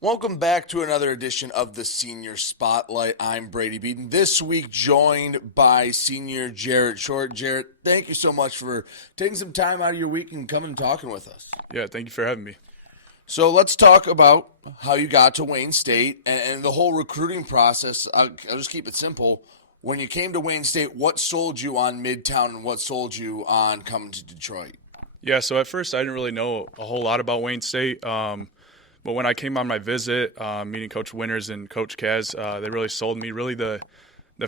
Welcome back to another edition of the Senior Spotlight. I'm Brady Beaton. This week joined by Senior Jarrett Short. Jarrett, thank you so much for taking some time out of your week and coming and talking with us. Yeah, thank you for having me. So let's talk about how you got to Wayne State and the whole recruiting process. I'll just keep it simple. When you came to Wayne State, what sold you on Midtown and what sold you on coming to Detroit? Yeah, so at first I didn't really know a whole lot about Wayne State. But when I came on my visit, meeting Coach Winters and Coach Kaz, they really sold me. Really the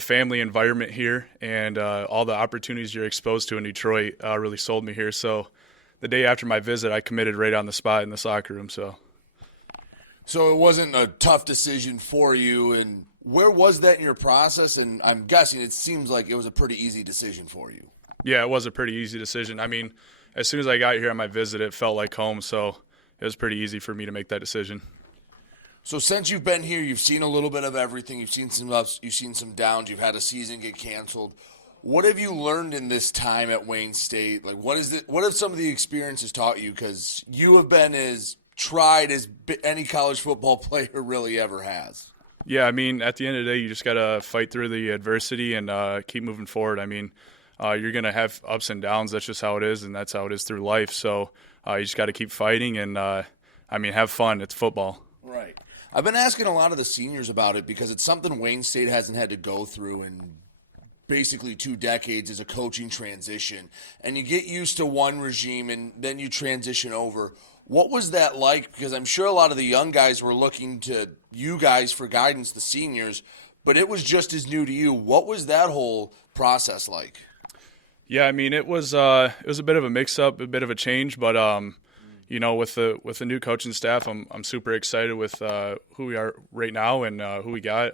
family environment here and all the opportunities you're exposed to in Detroit really sold me here. So the day after my visit, I committed right on the spot in the soccer room. So it wasn't a tough decision for you. And where was that in your process? And I'm guessing it seems like it was a pretty easy decision for you. Yeah, it was a pretty easy decision. I mean, as soon as I got here on my visit, it felt like home. So it was pretty easy for me to make that decision. So since you've been here, you've seen a little bit of everything. You've seen some ups, you've seen some downs. You've had a season get canceled. What have you learned in this time at Wayne State? Like, what have some of the experiences taught you? Because you have been as tried as any college football player really ever has. Yeah, I mean, at the end of the day, you just got to fight through the adversity and keep moving forward. I mean, you're going to have ups and downs. That's just how it is, and that's how it is through life. So you just got to keep fighting and, have fun. It's football. Right. I've been asking a lot of the seniors about it because it's something Wayne State hasn't had to go through in basically 2 decades as a coaching transition. And you get used to one regime and then you transition over. What was that like? Because I'm sure a lot of the young guys were looking to you guys for guidance, the seniors, but it was just as new to you. What was that whole process like? Yeah, I mean, it was a bit of a mix-up, a bit of a change, but with the new coaching staff, I'm super excited with who we are right now and who we got.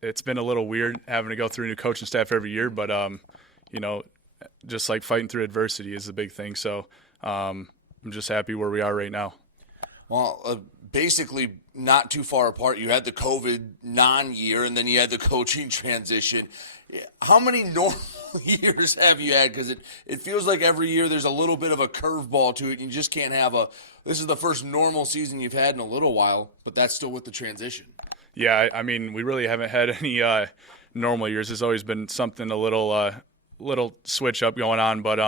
It's been a little weird having to go through a new coaching staff every year, but just like fighting through adversity is a big thing. So I'm just happy where we are right now. Well, basically not too far apart. You had the COVID non-year, and then you had the coaching transition. How many normal years have you had? Because it feels like every year there's a little bit of a curveball to it, and you just can't have this is the first normal season you've had in a little while, but that's still with the transition. Yeah, I mean, we really haven't had any normal years. There's always been something a little switch up going on, but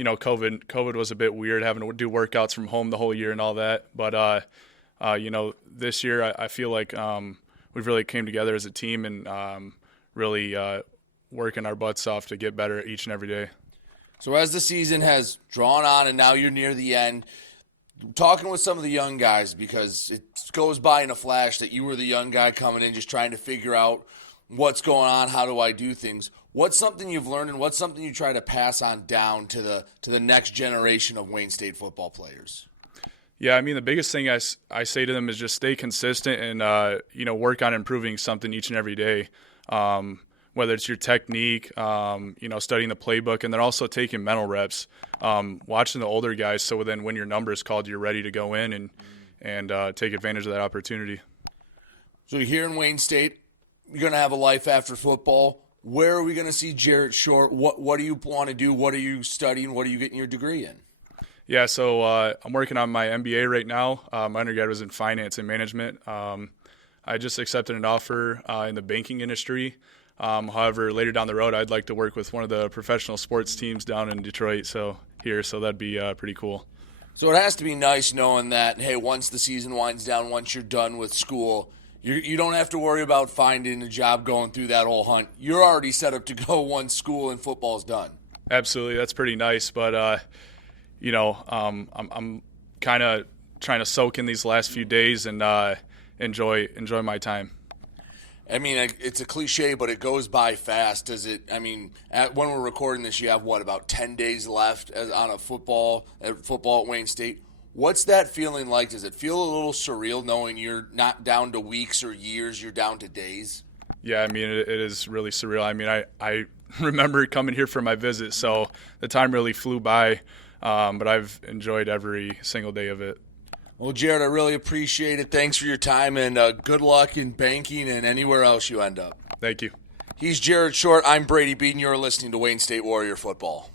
COVID was a bit weird having to do workouts from home the whole year and all that. But this year I feel like we've really came together as a team and really working our butts off to get better each and every day. So as the season has drawn on and now you're near the end, talking with some of the young guys, because it goes by in a flash that you were the young guy coming in just trying to figure out what's going on, how do I do things. What's something you've learned and what's something you try to pass on down to the next generation of Wayne State football players? Yeah, I mean, the biggest thing I say to them is just stay consistent and, work on improving something each and every day. Whether it's your technique, studying the playbook, and then also taking mental reps, watching the older guys. So then when your number is called, you're ready to go in and take advantage of that opportunity. So here in Wayne State, you're going to have a life after football. Where are we going to see Jarrett Short? What do you want to do? What are you studying? What are you getting your degree in? Yeah, so I'm working on my MBA right now. My undergrad was in finance and management. I just accepted an offer in the banking industry. However, later down the road, I'd like to work with one of the professional sports teams down in Detroit, so that'd be pretty cool. So it has to be nice knowing that, hey, once the season winds down, once you're done with school, you don't have to worry about finding a job going through that whole hunt. You're already set up to go once school and football's done. Absolutely, that's pretty nice, but I'm kind of trying to soak in these last few days and enjoy my time. I mean, it's a cliche, but it goes by fast. Does it? I mean, when we're recording this, you have about 10 days left on football at Wayne State. What's that feeling like? Does it feel a little surreal knowing you're not down to weeks or years, you're down to days? Yeah, I mean, it is really surreal. I mean, I remember coming here for my visit, so the time really flew by, but I've enjoyed every single day of it. Well, Jarrett, I really appreciate it. Thanks for your time, and good luck in banking and anywhere else you end up. Thank you. He's Jarrett Short. I'm Brady Beaton. You're listening to Wayne State Warrior Football.